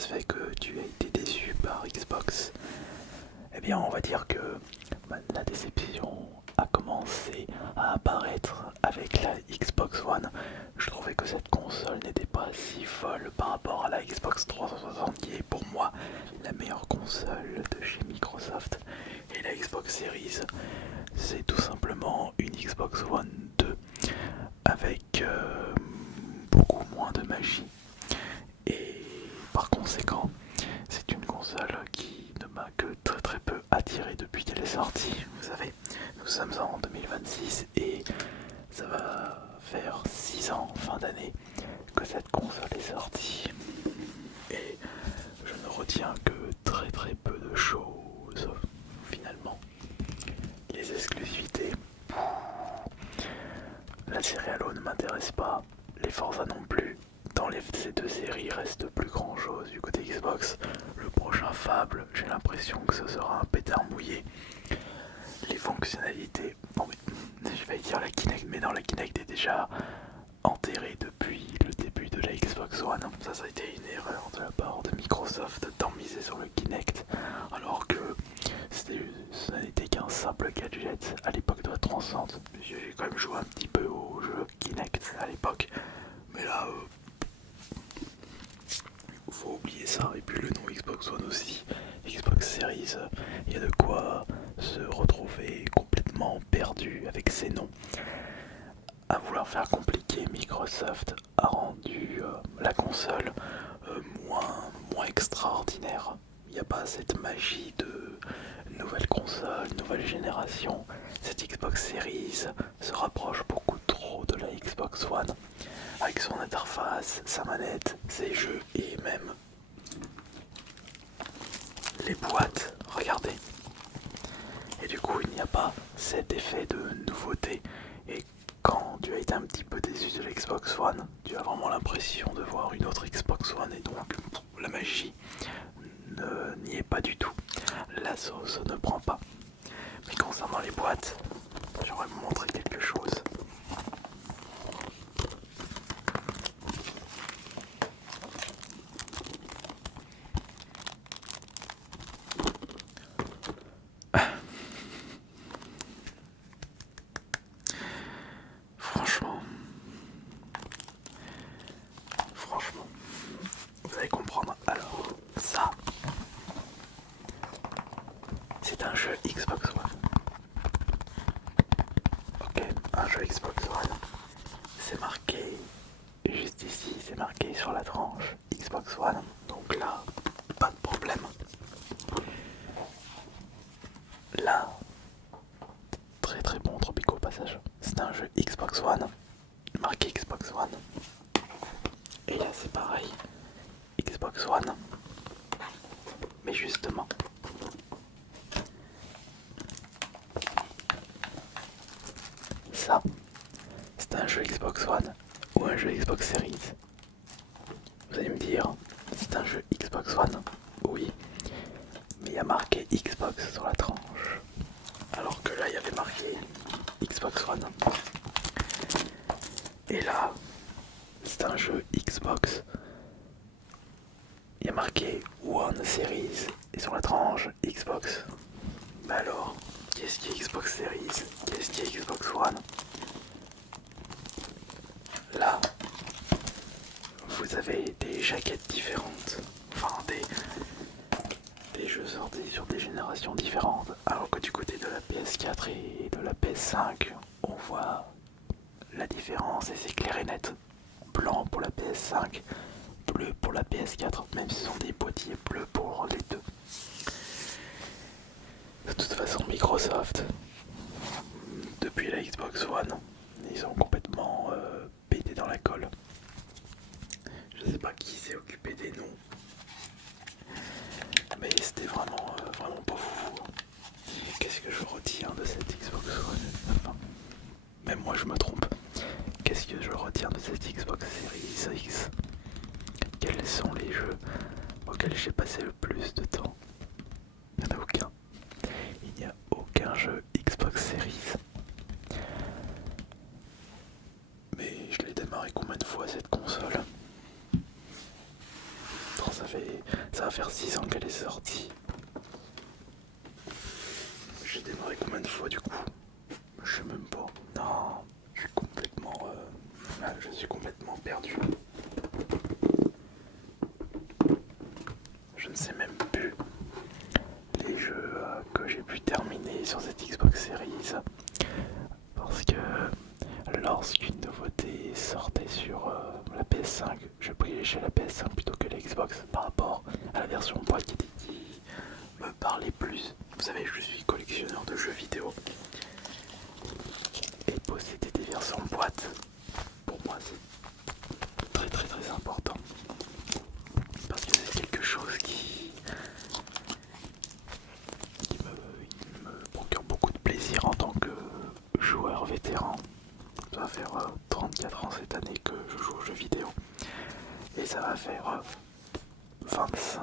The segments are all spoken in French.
se fait que tu as été déçu par Xbox? Eh bien, on va dire que la déception a commencé à apparaître avec la Xbox One. Je trouvais que cette console n'était pas si folle par rapport à la Xbox 360 qui est pour moi la meilleure console de chez Microsoft. Et la Xbox Series, c'est tout simplement une Xbox One 2 avec beaucoup moins de magie. Et par conséquent, c'est une console qui ne m'a que très très peu attiré depuis qu'elle est sortie. Vous savez, nous sommes en 2026 et ça va faire 6 ans, fin d'année, que cette console est sortie. Et je ne retiens que très très peu de choses, finalement. Les exclusivités, la série Halo ne m'intéresse pas, les Forza non plus. Dans ces deux séries, il reste plus grand chose du côté Xbox. Le prochain Fable, j'ai l'impression que ce sera un pétard mouillé. Les fonctionnalités, non mais je vais dire la Kinect, mais non, la Kinect est déjà enterrée depuis le début de la Xbox One. Ça a été une erreur de la part de Microsoft d'en miser sur le Kinect, alors que ce n'était qu'un simple gadget à l'époque de la 360. J'ai quand même joué un petit peu au jeu Kinect à l'époque, mais là, faut oublier ça. Et puis le nom Xbox One aussi, Xbox Series, il y a de quoi se retrouver complètement perdu avec ces noms. À vouloir faire compliqué, Microsoft a rendu la console moins extraordinaire. Il n'y a pas cette magie de nouvelle console, nouvelle génération. Cette Xbox Series se rapproche beaucoup trop de la Xbox One, avec son interface, sa manette, ses jeux et même les boîtes. Regardez. Et du coup, il n'y a pas cet effet de nouveauté. Et quand tu as été un petit peu déçu de l'Xbox One, tu as vraiment l'impression de voir une autre Xbox One et donc la magie n'y est pas du tout. La sauce ne prend pas. Mais concernant les boîtes, j'aimerais vous montrer quelque chose. Franchement, vous allez comprendre. Alors, ça, c'est un jeu Xbox One. Ok, un jeu Xbox One. C'est marqué, juste ici, c'est marqué sur la tranche Xbox One. Donc là, pas de problème. Là, très très bon Tropico au passage. C'est un jeu Xbox One, marqué Xbox One. Et là c'est pareil, Xbox One. Mais justement, ça, c'est un jeu Xbox One ou un jeu Xbox Series. Vous allez me dire, c'est un jeu Xbox One. Oui, mais il y a marqué Xbox sur la tranche. Alors que là, il y avait marqué Xbox One. Et là, c'est un jeu Xbox. Il y a marqué One Series et sur la tranche Xbox. Bah alors, qu'est-ce qui est Xbox Series? Qu'est-ce qui est Xbox One? Là, vous avez des jaquettes différentes. Enfin, des jeux sortis sur des générations différentes. Alors que du côté de la PS4 et de la PS5, on voit la différence et c'est clair et net. Blanc pour la PS5, bleu pour la PS4, même si ce sont des boîtiers bleus pour les deux. De toute façon, Microsoft, depuis la Xbox One, ils ont complètement pété dans la colle. Je sais pas qui s'est occupé des noms, mais c'était vraiment, vraiment pas fou. Qu'est-ce que je retiens de cette Xbox One? Enfin, même moi je me trompe. Qu'est-ce que je retiens de cette Xbox Series X? Quels sont les jeux auxquels j'ai passé le plus de temps? Il n'y en a aucun. Il n'y a aucun jeu Xbox Series. Mais je l'ai démarré combien de fois cette console? Ça fait ça va faire 6 ans qu'elle est sortie. J'ai démarré combien de fois du coup? Je sais même pas. Non, je suis complètement perdu. Je ne sais même plus les jeux que j'ai pu terminer sur cette Xbox Series. Parce que lorsqu'une nouveauté sortait sur la PS5, je privilégiais la PS5 plutôt que la Xbox par rapport à la version boîte qui me parlait plus. Vous savez, je suis collectionneur de jeux vidéo. Et posséder des versions boîte, pour moi c'est très très très important. Parce que c'est quelque chose qui me procure beaucoup de plaisir en tant que joueur vétéran. Ça va faire 34 ans cette année que je joue aux jeux vidéo. Et ça va faire 25,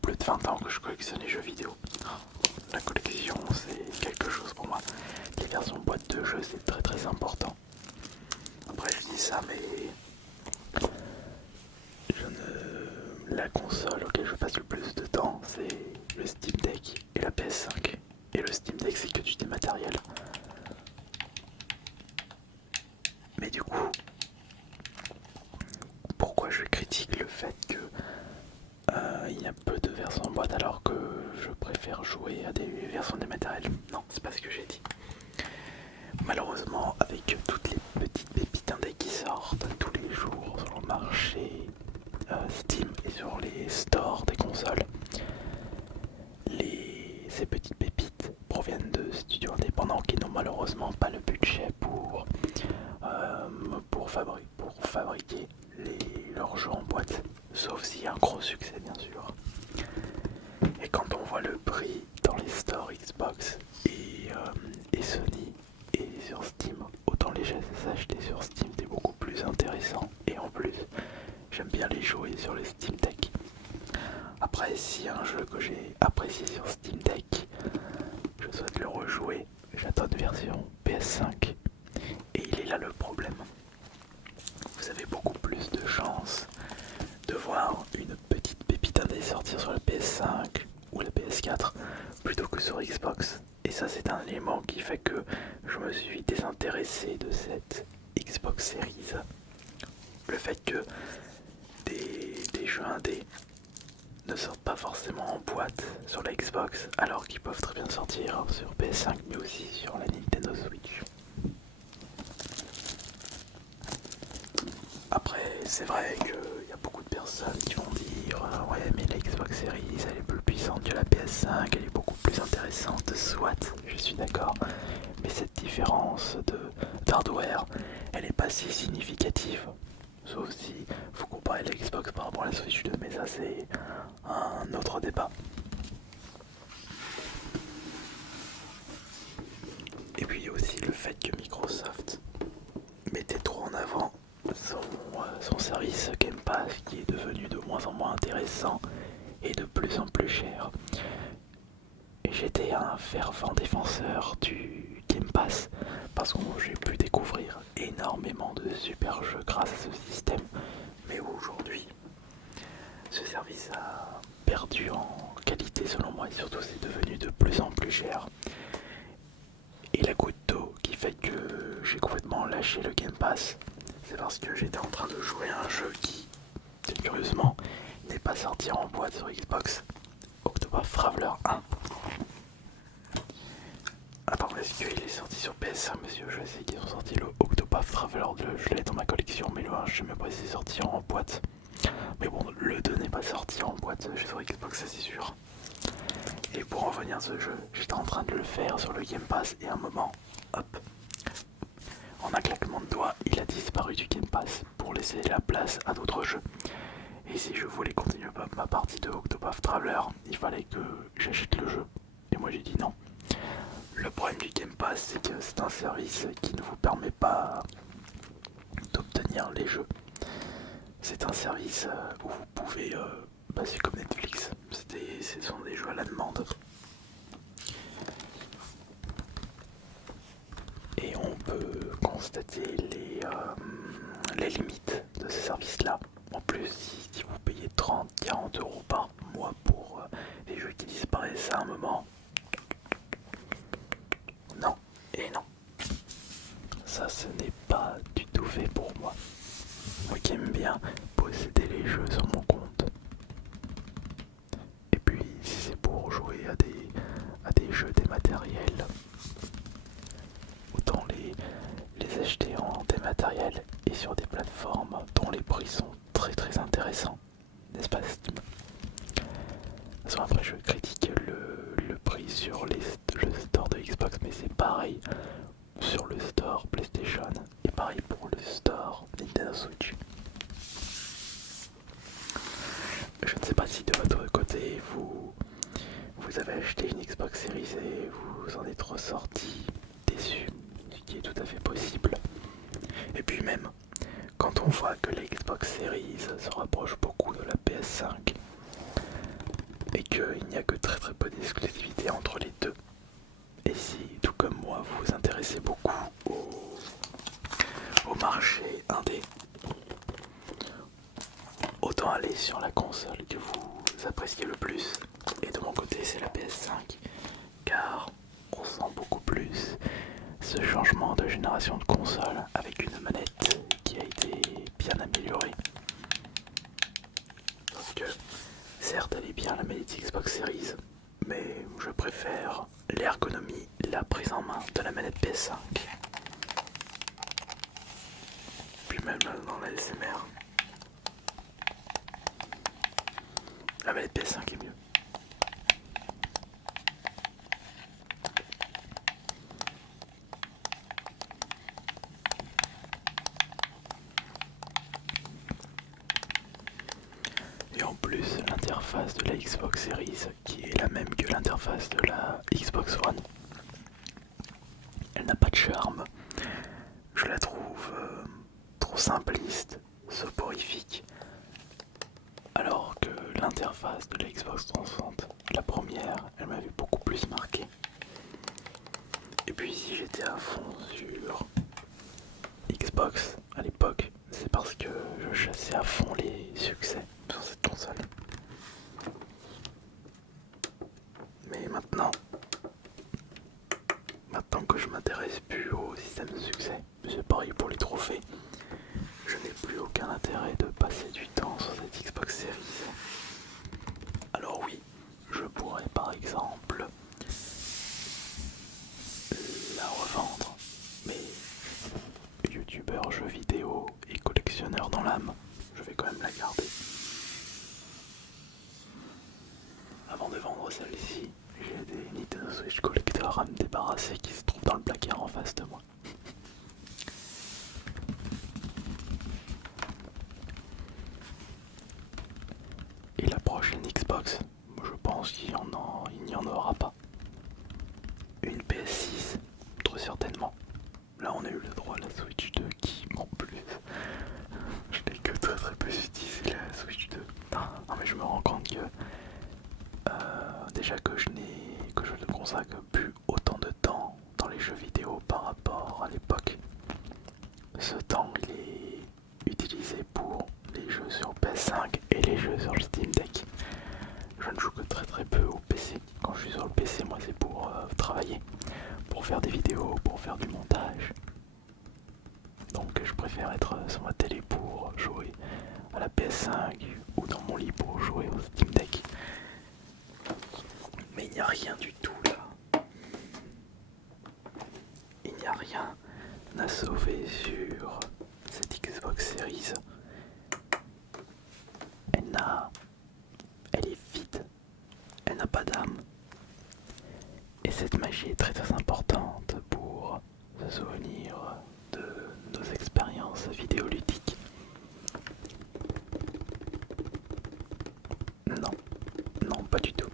plus de 20 ans que je collectionne les jeux vidéo. La collection c'est quelque chose pour moi. Les versions boîte de jeu c'est très très important. Après je dis ça mais la console auquel je passe le plus de temps c'est le Steam Deck et la PS5. Et le Steam Deck c'est que du dématériel. Mais du coup, pourquoi je critique le fait que il y a peu de versions en boîte alors que je préfère jouer à des versions dématérielles? Non, c'est pas ce que j'ai dit. Malheureusement, avec toutes les petites pépites indé qui sortent tous les jours sur le marché Steam et sur les stores des consoles, ces petites pépites proviennent de studios indépendants qui n'ont malheureusement pas le budget pour fabriquer leurs jeux en boîte, sauf s'il y a un gros succès bien sûr. Et quand on voit le prix dans les stores Xbox et Sony et sur Steam, autant les acheter sur Steam c'est beaucoup plus intéressant. Et en plus, j'aime bien les jouer sur les Steam Deck. Après, si un jeu que j'ai apprécié sur Steam Deck, je souhaite le rejouer, j'attends une version PS5. Et il est là le problème. Vous avez beaucoup plus de chances de voir une petite pépite indé sortir sur la PS5 ou la PS4 plutôt que sur Xbox. Et ça c'est un élément qui fait que je me suis désintéressé de cette Xbox Series. Le fait que des jeux indés ne sortent pas forcément en boîte sur la Xbox alors qu'ils peuvent très bien sortir sur PS5 mais aussi sur la Nintendo Switch. Après, c'est vrai qu'il y a beaucoup de personnes qui vont dire ouais mais la Xbox Series elle est plus puissante que la PS5, elle est beaucoup plus intéressante, soit, je suis d'accord, mais cette différence d'hardware, elle n'est pas si significative. Sauf si faut comparer la Xbox par rapport à la Switch 2, mais ça c'est un autre débat. Et puis il y a aussi le fait que Microsoft mettait trop en avant son service Game Pass qui est devenu de moins en moins intéressant et de plus en plus cher. Et j'étais un fervent défenseur du Game Pass parce que j'ai pu découvrir énormément de super jeux grâce à ce système. Mais aujourd'hui, ce service a perdu en qualité selon moi et surtout c'est devenu de plus en plus cher. Et la goutte d'eau qui fait que j'ai complètement lâché le Game Pass, c'est parce que j'étais en train de jouer à un jeu qui, curieusement, n'est pas sorti en boîte sur Xbox, Octopath Traveler 1. Attends, est-ce qu'il est sorti sur PS5, monsieur? Je sais qu'ils ont sorti le Octopath Traveler 2, je l'ai dans ma collection, mais le 1, je sais même pas si c'est sorti en boîte. Mais bon, le 2 n'est pas sorti en boîte sur Xbox, ça c'est sûr. Et pour en revenir à ce jeu, j'étais en train de le faire sur le Game Pass et à un moment, hop, en un claquement de doigts, il a disparu du Game Pass pour laisser la place à d'autres jeux. Et si je voulais continuer ma partie de Octopath Traveler, il fallait que j'achète le jeu. Et moi j'ai dit non. Le problème du Game Pass, c'est que c'est un service qui ne vous permet pas d'obtenir les jeux. C'est un service où vous pouvez, c'est comme Netflix, ce sont des jeux à la demande. Et on peut constater les limites de ce service-là. En plus, si vous payez 30-40 € par mois pour les jeux qui disparaissent à un moment. Non et non. Ça, ce n'est pas du tout fait pour moi. Moi qui aime bien posséder les jeux sur mon compte. Et puis, si c'est pour jouer à des jeux dématériels, autant les acheter en dématériel et sur des plateformes dont les prix sont très très intéressants. N'est-ce pas, Steam? Après, je critique le prix sur le store de Xbox, mais c'est pareil sur le store PlayStation et pareil pour le store Nintendo Switch. Je ne sais pas si de votre côté vous avez acheté une Xbox Series et vous en êtes ressorti déçu, ce qui est tout à fait possible. Et puis même, quand on voit que la Xbox Series se rapproche beaucoup de la PS5 et qu'il n'y a que très très peu d'exclusivité entre les deux, et si tout comme moi vous vous intéressez beaucoup au marché indé, autant aller sur la console que vous appréciez le plus. Et de mon côté c'est la PS5, car on sent beaucoup plus ce changement de génération de console avec une manette qui a été bien améliorée. Parce que certes elle est bien la manette Xbox Series, mais je préfère l'ergonomie, la prise en main de la manette PS5. Puis même dans la SMR, la manette PS5 est mieux. Et en plus, l'interface de la Xbox Series, qui est la même que l'interface de la Xbox One, elle n'a pas de charme. Je la trouve trop simpliste, soporifique. Alors que l'interface de la Xbox 360, la première, elle m'avait beaucoup plus marqué. Et puis si j'étais à fond sur Xbox à l'époque, c'est parce que je chassais à fond les succès sur cette console. Mais maintenant que je m'intéresse plus au système de succès, c'est pareil pour les trophées, je n'ai plus aucun intérêt de passer du temps sur cette Xbox Series. Alors oui, je pourrais par exemple la revendre, mais youtubeur, jeux vidéo et collectionneur dans l'âme, je vais quand même la garder. Avant de vendre celle-ci, j'ai des Nintendo Switch Collector à me débarrasser qui se trouvent dans le placard en face de moi. Et la prochaine Xbox, je pense qu'il n'y en aura pas. Une PS6, très certainement. Là on a eu le droit à la Switch 2 qui en plus, je n'ai que très très peu utilisé la Switch 2. Non mais je me rends compte que déjà que je ne consacre plus autant de temps dans les jeux vidéo par rapport à l'époque. Ce temps il est utilisé pour les jeux sur PS5 et les jeux sur le Steam Deck. Je ne joue que très très peu au PC. Quand je suis sur le PC, moi c'est pour travailler, pour faire des vidéos, pour faire du montage. Donc je préfère être sur ma télé pour jouer à la PS5 ou dans mon lit pour jouer au Steam Deck. Mais il n'y a rien du tout là. Il n'y a rien à sauver sur cette Xbox Series. Elle est vide. Elle n'a pas d'âme. Et cette magie est très très importante pour se souvenir de nos expériences vidéoludiques. Non, non pas du tout.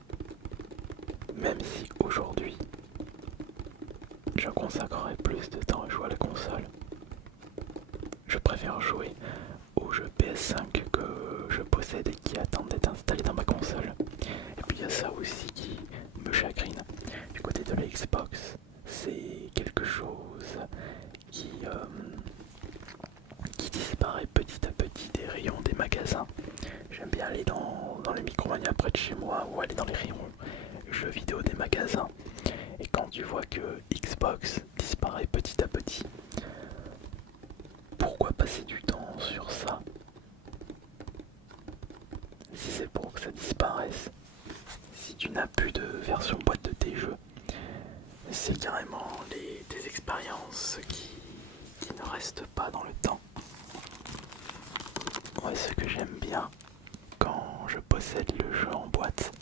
Même si aujourd'hui, je consacrerai plus de temps à jouer à la console, je préfère jouer aux jeux PS5 que je possède et qui attendent d'être installés dans ma console. Et puis il y a ça aussi qui me chagrine. Du côté de la Xbox, c'est quelque chose qui disparaît petit à petit des rayons des magasins. J'aime bien aller dans dans les Micromania près de chez moi ou aller dans les rayons jeux vidéo des magasins. Et quand tu vois que Xbox disparaît petit à petit, pourquoi passer du temps sur ça si c'est pour que ça disparaisse? Si tu n'as plus de version boîte de tes jeux, c'est carrément des expériences qui ne restent pas dans le temps. Ouais, ce que j'aime bien quand je possède le jeu en boîte,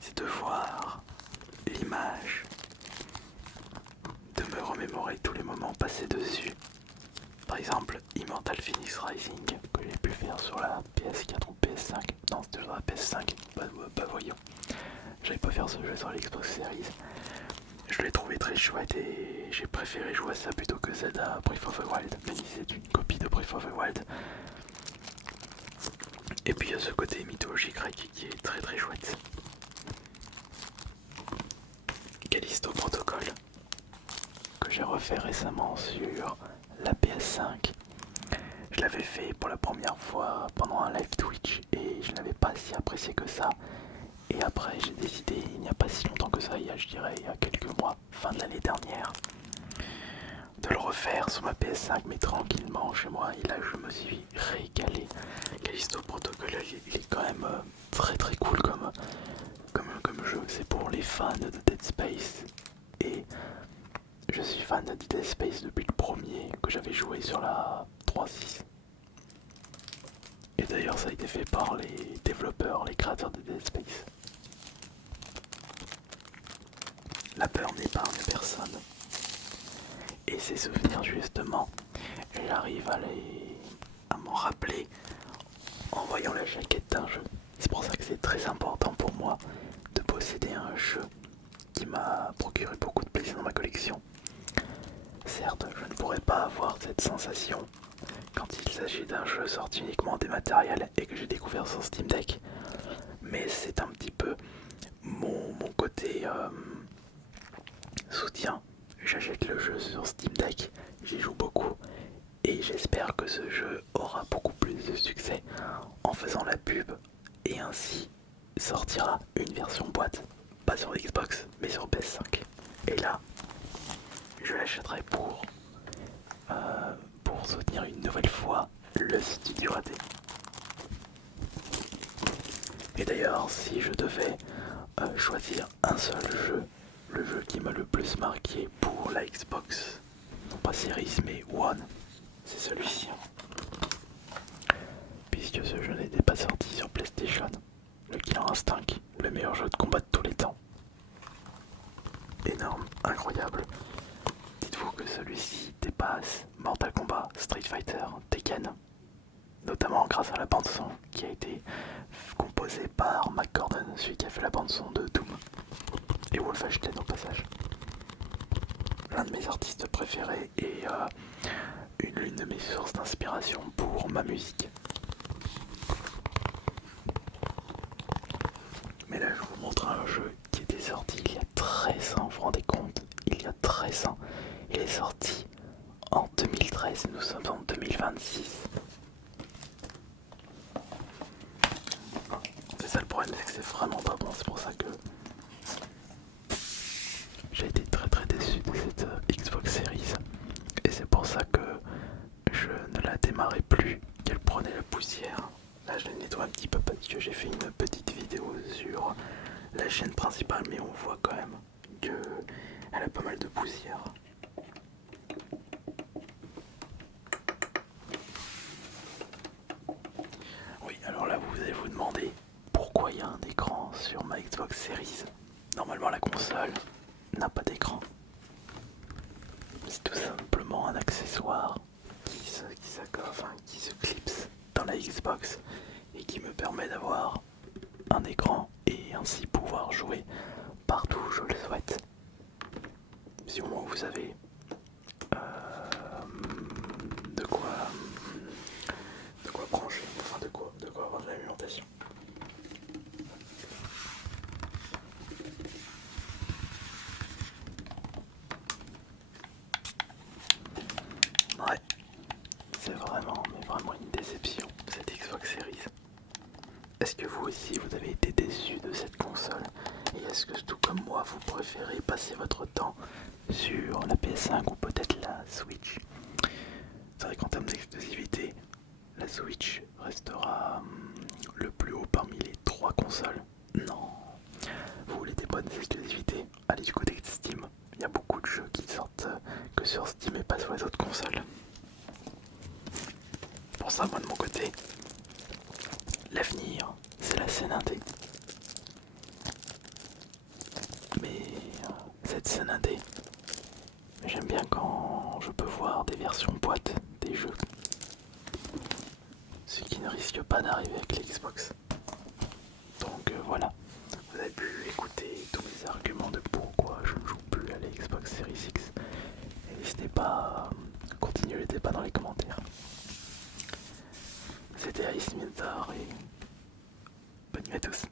c'est de voir l'image, de me remémorer tous les moments passés dessus. Par exemple, Immortal Phoenix Rising, que j'ai pu faire sur la PS4 ou PS5. Non, c'était sur la PS5. Bah voyons. J'avais pas faire ce jeu sur l'Xbox Series. Je l'ai trouvé très chouette et j'ai préféré jouer à ça plutôt que Zelda Breath of the Wild, même si c'est une copie de Breath of the Wild. Et puis il y a ce côté mythologique grec qui est très très chouette. Callisto Protocol, que j'ai refait récemment sur la PS5. Je l'avais fait pour la première fois pendant un live Twitch et je l'avais pas si apprécié que ça. Et après j'ai décidé, il n'y a pas si longtemps que ça, je dirais il y a quelques mois, fin de l'année dernière, de le refaire sur ma PS5 mais tranquillement chez moi. Et là je me suis régalé. Callisto Protocol il est quand même très très cool comme jeu. C'est pour les fans de Dead Space. Et je suis fan de Dead Space depuis le premier que j'avais joué sur la 3.6. Et d'ailleurs ça a été fait par les développeurs, les créateurs de Dead Space. La peur n'épargne personne. Et ces souvenirs justement, j'arrive à m'en rappeler en voyant la jaquette d'un jeu. C'est pour ça que c'est très important pour moi de posséder un jeu qui m'a procuré beaucoup de plaisir dans ma collection. Certes, je ne pourrais pas avoir cette sensation quand il s'agit d'un jeu sorti uniquement en dématériel et que j'ai découvert sur Steam Deck, mais c'est un petit peu mon côté soutien. J'achète le jeu sur Steam Deck, j'y joue beaucoup et j'espère que ce jeu aura beaucoup plus de succès en faisant la pub et ainsi sortira une version boîte, pas sur Xbox mais sur PS5. Et là, je l'achèterai pour soutenir une nouvelle fois le studio raté. Et d'ailleurs, si je devais choisir un seul jeu, le jeu qui m'a le plus marqué pour la Xbox, non pas Series mais One, c'est celui-ci. Puisque ce jeu n'était pas sorti sur PlayStation, le Killer Instinct, le meilleur jeu de combat de tous les temps. Énorme, incroyable. Dites-vous que celui-ci dépasse Mortal Kombat, Street Fighter, Tekken, notamment grâce à la bande son qui a été composée par Mac Gordon, celui qui a fait la bande son de Doom et Wolfenstein au passage. L'un de mes artistes préférés et l'une de mes sources d'inspiration pour ma musique. Mais là je vous montre un jeu qui était sorti il y a 13 ans, vous vous rendez compte? Il y a 13 ans. Il est sorti en 2013, nous sommes en 2026. C'est ça le problème, c'est que c'est vraiment pas bon, c'est pour ça que j'ai été très très déçu de cette Xbox Series. Et c'est pour ça que je ne la démarrais plus, qu'elle prenait la poussière. Là je la nettoie un petit peu parce que j'ai fait une petite vidéo sur la chaîne principale, mais on voit quand même qu'elle a pas mal de poussière. Oui, alors là vous allez vous demander pourquoi il y a un écran sur ma Xbox Series. Normalement la console n'a pas d'écran. C'est tout simplement un accessoire qui se clipse dans la Xbox et qui me permet d'avoir un écran et ainsi pouvoir jouer partout où je le souhaite. Si au moins vous savez de quoi brancher, enfin de quoi avoir de l'alimentation. Ouais, c'est vraiment, mais vraiment une déception cette Xbox Series. Est-ce que vous aussi vous avez été déçu de cette console? Et est-ce que tout comme moi vous préférez passer votre temps sur la PS5 ou peut-être la Switch? C'est vrai qu'en termes d'exclusivité, la Switch restera le plus haut parmi les trois consoles. Non, vous voulez des bonnes exclusivités? Allez du côté de Steam. Il y a beaucoup de jeux qui sortent que sur Steam et pas sur les autres consoles. Pour ça, moi de mon côté, l'avenir, c'est la scène indé. Mais cette scène indé, j'aime bien quand je peux voir des versions boîte des jeux. Ce qui ne risque pas d'arriver avec les Xbox. Donc voilà, vous avez pu écouter tous mes arguments de pourquoi je ne joue plus à la Xbox Series X. Et n'hésitez pas à continuer le débat dans les commentaires. C'était Ice Mintar et bonne nuit à tous.